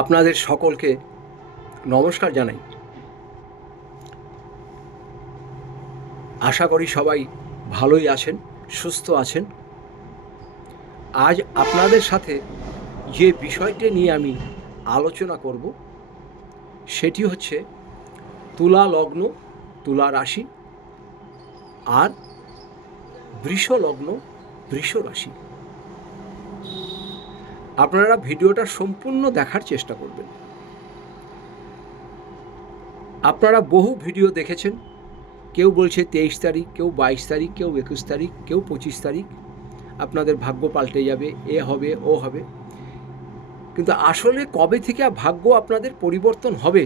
আপনাদের সকলকে নমস্কার জানাই। আশা করি সবাই ভালোই আছেন, সুস্থ আছেন। আজ আপনাদের সাথে যে বিষয়টি নিয়ে আমি আলোচনা করব, সেটি হচ্ছে তুলা লগ্ন, তুলা রাশি আর বৃষ লগ্ন বৃষ রাশি আপনারা ভিডিওটা সম্পূর্ণ দেখার চেষ্টা করবেন। আপনারা বহু ভিডিও দেখেছেন। কেউ বলছে তেইশ তারিখ, কেউ বাইশ তারিখ, কেউ একুশ তারিখ, কেউ পঁচিশ তারিখ। আপনাদের ভাগ্য পাল্টে যাবে, এ হবে, ও হবে। কিন্তু আসলে কবে থেকে ভাগ্য আপনাদের পরিবর্তন হবে,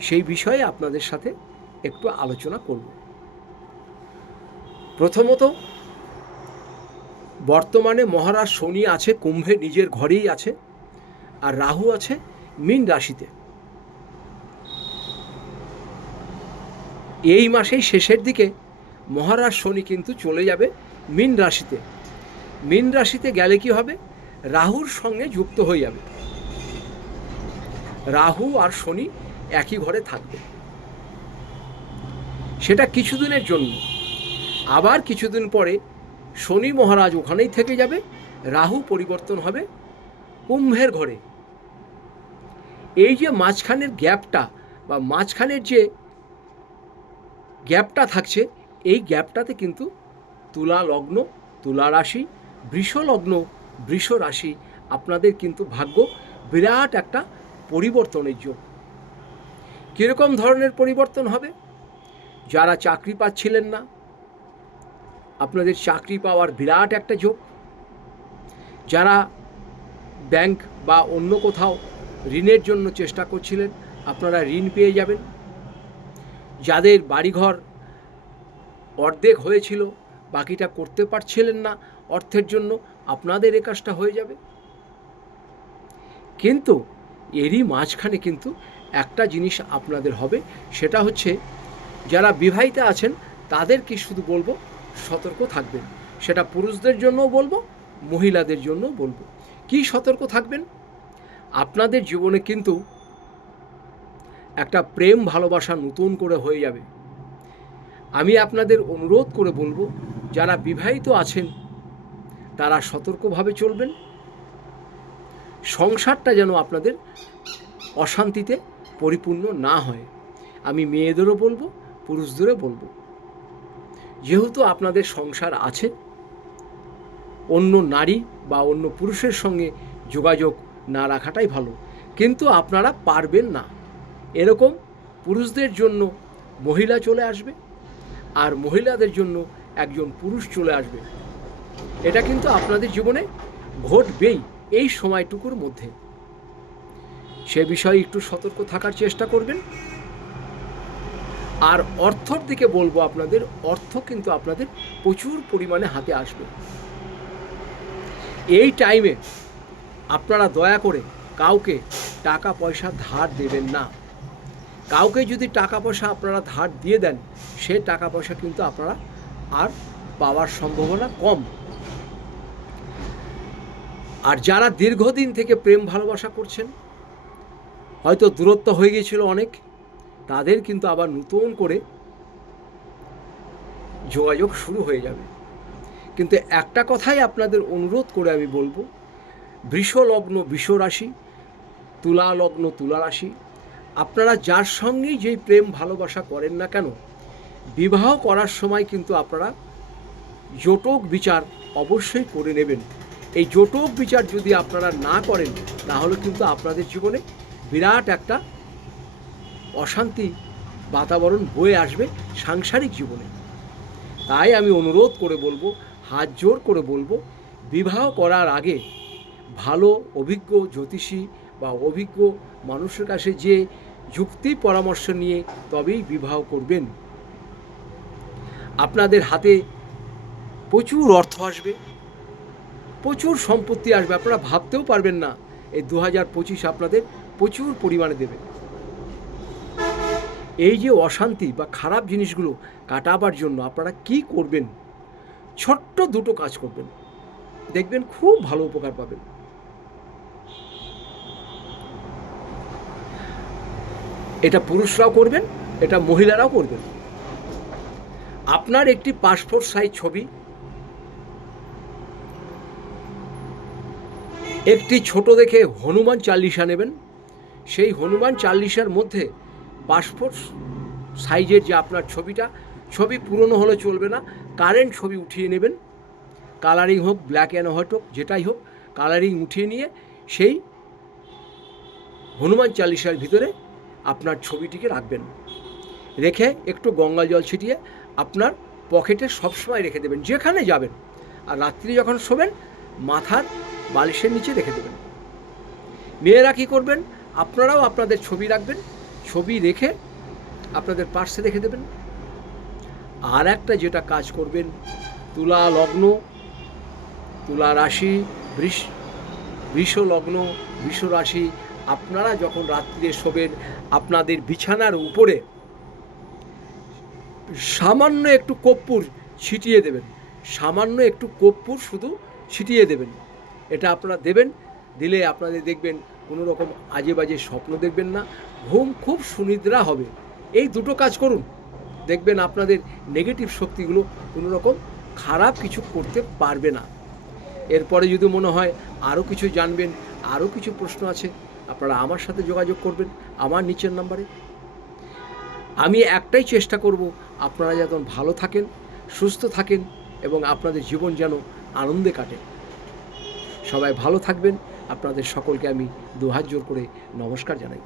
সেই বিষয়ে আপনাদের সাথে একটু আলোচনা করব। প্রথমত বর্তমানে মহারাজ শনি আছে, কুম্ভে নিজের ঘরেই আছে, আর রাহু আছে মীন রাশিতে। এই মাসেই শেষের দিকে মহারাজ শনি কিন্তু চলে যাবে মীন রাশিতে। মীন রাশিতে গেলে কি হবে? রাহুর সঙ্গে যুক্ত হয়ে যাবে। রাহু আর শনি একই ঘরে থাকবে। সেটা কিছুদিনের জন্য। আবার কিছুদিন পরে শনি মহারাজ ওখানেই থেকে যাবে, রাহু পরিবর্তন হবে কুম্ভের ঘরে। এই যে মাঝখানের গ্যাপটা বা মাঝখানের যে গ্যাপটা থাকছে, এই গ্যাপটাতে কিন্তু তুলা লগ্ন, তুলা রাশি, বৃষ লগ্ন, বৃষ রাশি আপনাদের কিন্তু ভাগ্য বিরাট একটা পরিবর্তনের যোগ। কীরকম ধরনের পরিবর্তন হবে? যারা চাকরি পাচ্ছিলেন না আপনাদের চাকরি পাওয়ার বিরাট একটা যোগ। যারা ব্যাংক বা অন্য কোথাও ঋণের জন্য চেষ্টা করছিলেন, আপনারা ঋণ পেয়ে যাবেন। যাদের বাড়িঘর অর্ধেক হয়েছিল, বাকিটা করতে পারছিলেন না অর্থের জন্য, আপনাদের এ কাজটা হয়ে যাবে। কিন্তু এরই মাঝখানে কিন্তু একটা জিনিস আপনাদের হবে, সেটা হচ্ছে যারা বিবাহিতা আছেন, তাদের কি শুধু বলব সতর্ক থাকবেন। সেটা পুরুষদের জন্যও বলব, মহিলাদের জন্যও বলব। কি সতর্ক থাকবেন? আপনাদের জীবনে কিন্তু একটা প্রেম, ভালোবাসা নতুন করে হয়ে যাবে। আমি আপনাদের অনুরোধ করে বলব, যারা বিবাহিত আছেন, তারা সতর্কভাবে চলবেন। সংসারটা যেন আপনাদের অশান্তিতে পরিপূর্ণ না হয়। আমি মেয়েদেরও বলব, পুরুষদেরও বলব। যেহেতু আপনাদের সংসার আছে, অন্য নারী বা অন্য পুরুষের সঙ্গে যোগাযোগ না রাখাটাই ভালো। কিন্তু আপনারা পারবেন না। এরকম পুরুষদের জন্য মহিলা চলে আসবে আর মহিলাদের জন্য একজন পুরুষ চলে আসবে। এটা কিন্তু আপনাদের জীবনে ঘটবেই এই সময়টুকুর মধ্যে। সে বিষয়ে একটু সতর্ক থাকার চেষ্টা করবেন। আর অর্থর দিকে বলব আপনাদের, অর্থ কিন্তু আপনাদের প্রচুর পরিমাণে হাতে আসবে। এই টাইমে আপনারা দয়া করে কাউকে টাকা পয়সা ধার দেবেন না। কাউকে যদি টাকা পয়সা আপনারা ধার দিয়ে দেন, সে টাকা পয়সা কিন্তু আপনারা আর পাওয়ার সম্ভাবনা কম। আর যারা দীর্ঘদিন থেকে প্রেম ভালোবাসা করছেন, হয়তো দূরত্ব হয়ে গিয়েছিল অনেক তাদের কিন্তু আবার নতুন করে যোগাযোগ শুরু হয়ে যাবে। কিন্তু একটা কথাই আপনাদের অনুরোধ করে আমি বলব বৃষ লগ্ন বৃষ রাশি তুলা লগ্ন তুলা রাশি আপনারা যার সঙ্গেই যেই প্রেম ভালোবাসা করেন না কেন, বিবাহ করার সময় কিন্তু আপনারা জোটক বিচার অবশ্যই করে নেবেন। এই জোটক বিচার যদি আপনারা না করেন, তাহলে কিন্তু আপনাদের জীবনে বিরাট একটা অশান্তি বাতাবরণ বয়ে আসবে সাংসারিক জীবনে। তাই আমি অনুরোধ করে বলব, হাত জোর করে বলব, বিবাহ করার আগে ভালো, অভিজ্ঞ জ্যোতিষী বা অভিজ্ঞ মানুষের কাছে যে যুক্তি পরামর্শ নিয়ে তবেই বিবাহ করবেন। আপনাদের হাতে প্রচুর অর্থ আসবে, প্রচুর সম্পত্তি আসবে, আপনারা ভাবতেও পারবেন না। এই দু হাজার পঁচিশ আপনাদের প্রচুর পরিমাণে দেবে। এই যে অশান্তি বা খারাপ জিনিসগুলো কাটাবার জন্য আপনারা কি করবেন? ছোট্ট দুটো কাজ করবেন। দেখবেন খুব ভালো উপকার পাবেন। এটা পুরুষরাও করবেন, এটা মহিলারাও করবেন। আপনার একটি পাসপোর্ট সাইজ ছবি, একটি ছোট দেখে হনুমান চাল্লিশা নেবেন। সেই হনুমান চাল্লিশার মধ্যে পাসপোর্ট সাইজের যে আপনার ছবিটা, ছবি পুরনো হলে চলবে না, কারেন্ট ছবি উঠিয়ে নেবেন। কালারিং হোক, ব্ল্যাক অ্যান্ড হোয়াইট হোক, যেটাই হোক, কালারিং উঠিয়ে নিয়ে সেই হনুমান চালিসার ভিতরে আপনার ছবিটিকে রাখবেন। রেখে একটু গঙ্গা জল ছিটিয়ে আপনার পকেটে সবসময় রেখে দেবেন, যেখানে যাবেন। আর রাত্রি যখন শোবেন, মাথার বালিশের নিচে রেখে দেবেন। মেয়েরা কী করবেন? আপনারাও আপনাদের ছবি রাখবেন ছবি রেখে আপনাদের পার্সে রেখে দেবেন। আর একটা যেটা কাজ করবেন, তুলা লগ্ন, তুলা রাশি বৃষ লগ্ন, বৃষ রাশি, আপনারা যখন রাত্রিরে শোবেন, আপনাদের বিছানার উপরে সামান্য একটু কর্পূর ছিটিয়ে দেবেন। সামান্য একটু কর্পূর শুধু ছিটিয়ে দেবেন। এটা আপনারা দেবেন, দিলে আপনাদের দেখবেন কোনো রকম আজে বাজে স্বপ্ন দেখবেন না, ঘুম খুব সুনিদ্রা হবে। এই দুটো কাজ করুন। দেখবেন আপনাদের নেগেটিভ শক্তিগুলো কোনো রকম খারাপ কিছু করতে পারবে না। এরপরে যদি মনে হয় আরও কিছু জানবেন আরও কিছু প্রশ্ন আছে, আপনারা আমার সাথে যোগাযোগ করবেন আমার নিচের নাম্বারে। আমি একটাই চেষ্টা করব আপনারা যেন ভালো থাকেন, সুস্থ থাকেন এবং আপনাদের জীবন যেন আনন্দে কাটে। সবাই ভালো থাকবেন। আপনাদের সকলকে আমি দুহাত জোর করে নমস্কার জানাই।